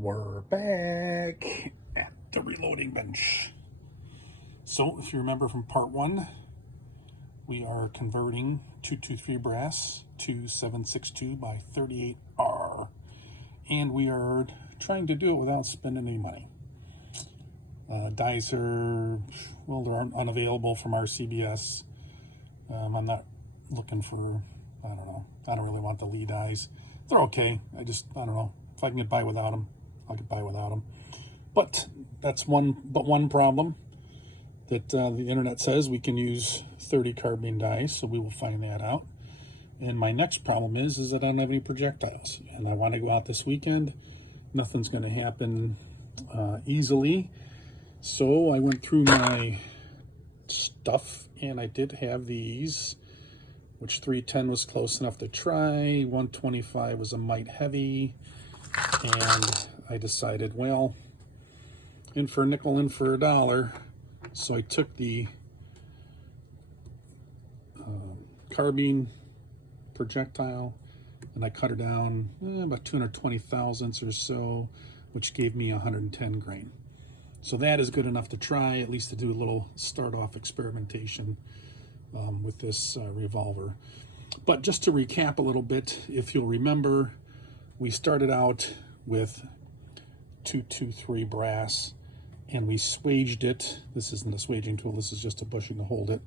We're back at the reloading bench. So if you remember from part one, we are converting 223 brass to 762 by 38R. And we are trying to do it without spending any money. Dies are, well, they're unavailable from our CBS. I'm not looking for, I don't know, I don't really want the Lee dies. They're okay. I don't know. If I can get by without them, I'll get by without them. But that's one problem that the internet says we can use 30 carbine dies, so we will find that out. And my next problem is that I don't have any projectiles, and I want to go out this weekend. Nothing's going to happen easily. So I went through my stuff, and I did have these, which 310 was close enough to try. 125 was a mite heavy, and I decided, well, in for a nickel, in for a dollar. So I took the carbine projectile and I cut her down about 220 thousandths or so, which gave me 110 grain. So that is good enough to try, at least to do a little start-off experimentation with this revolver. But just to recap a little bit, if you'll remember, we started out with 223 brass, and we swaged it. This isn't a swaging tool, this is just a bushing to hold it.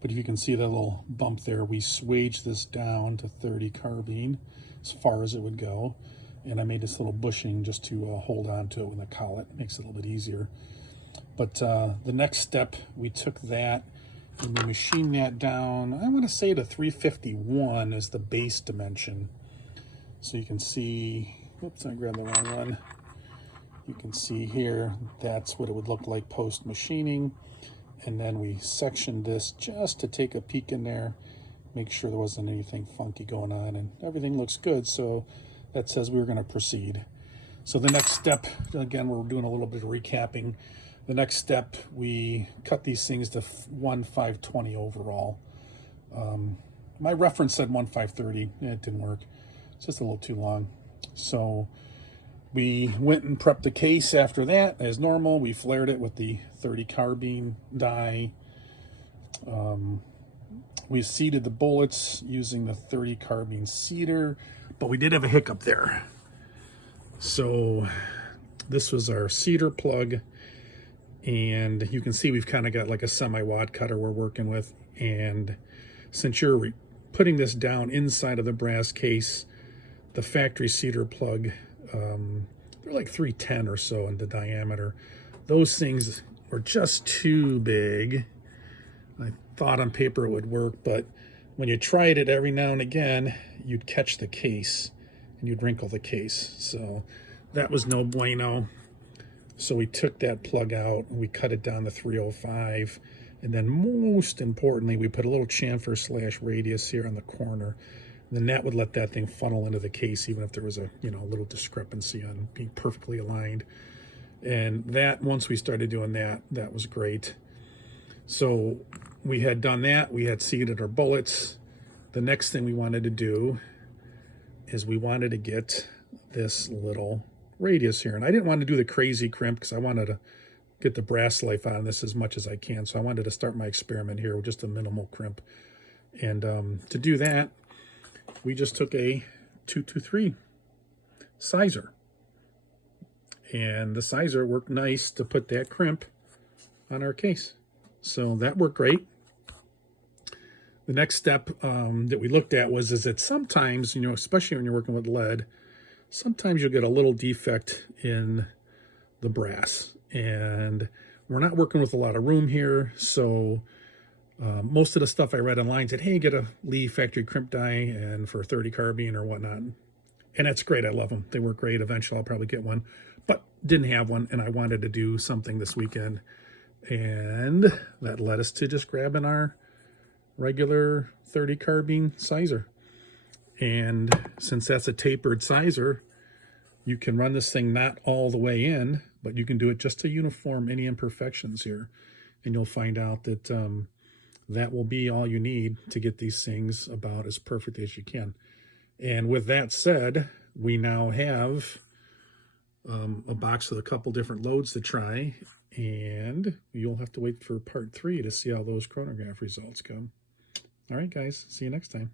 But if you can see that little bump there, we swaged this down to 30 carbine, as far as it would go. And I made this little bushing just to hold on to it with a collet. It makes it a little bit easier. But the next step, we took that and we machined that down, I want to say to 351 is the base dimension. So you can see, oops, I grabbed the wrong one. You can see here, that's what it would look like post machining. And then we sectioned this just to take a peek in there, make sure there wasn't anything funky going on, and everything looks good. So that says we were going to proceed. So the next step, again, we're doing a little bit of recapping. The next step, we cut these things to 1/520 overall. My reference said 1/530. It didn't work. It's just a little too long. So we went and prepped the case after that, as normal. We flared it with the 30 carbine die. We seeded the bullets using the 30 carbine seeder, but we did have a hiccup there. So this was our seeder plug, and you can see we've kind of got like a semi-wad cutter we're working with. And since you're putting this down inside of the brass case, the factory seeder plug, they're like 310 or so in the diameter. Those things were just too big. I thought on paper it would work, but when you tried it every now and again, you'd catch the case and you'd wrinkle the case. So that was no bueno. So we took that plug out and we cut it down to 305. And then most importantly, we put a little chamfer / radius here on the corner. Then that would let that thing funnel into the case, even if there was a little discrepancy on being perfectly aligned. And that, once we started doing that, that was great. So we had done that. We had seeded our bullets. The next thing we wanted to do is we wanted to get this little radius here. And I didn't want to do the crazy crimp because I wanted to get the brass life out of this as much as I can. So I wanted to start my experiment here with just a minimal crimp. And to do that, we just took a 223 sizer, and the sizer worked nice to put that crimp on our case. So that worked great. The next step that we looked at is that sometimes, especially when you're working with lead, sometimes you'll get a little defect in the brass. And we're not working with a lot of room here, so most of the stuff I read online said, hey, get a Lee factory crimp die and for 30 carbine or whatnot. And that's great. I love them. They work great. Eventually I'll probably get one, but didn't have one, and I wanted to do something this weekend. And that led us to just grabbing our regular 30 carbine sizer. And since that's a tapered sizer, you can run this thing not all the way in, but you can do it just to uniform any imperfections here. And you'll find out that that will be all you need to get these things about as perfect as you can. And with that said, we now have a box with a couple different loads to try, and you'll have to wait for part 3 to see how those chronograph results come. All right, guys, see you next time.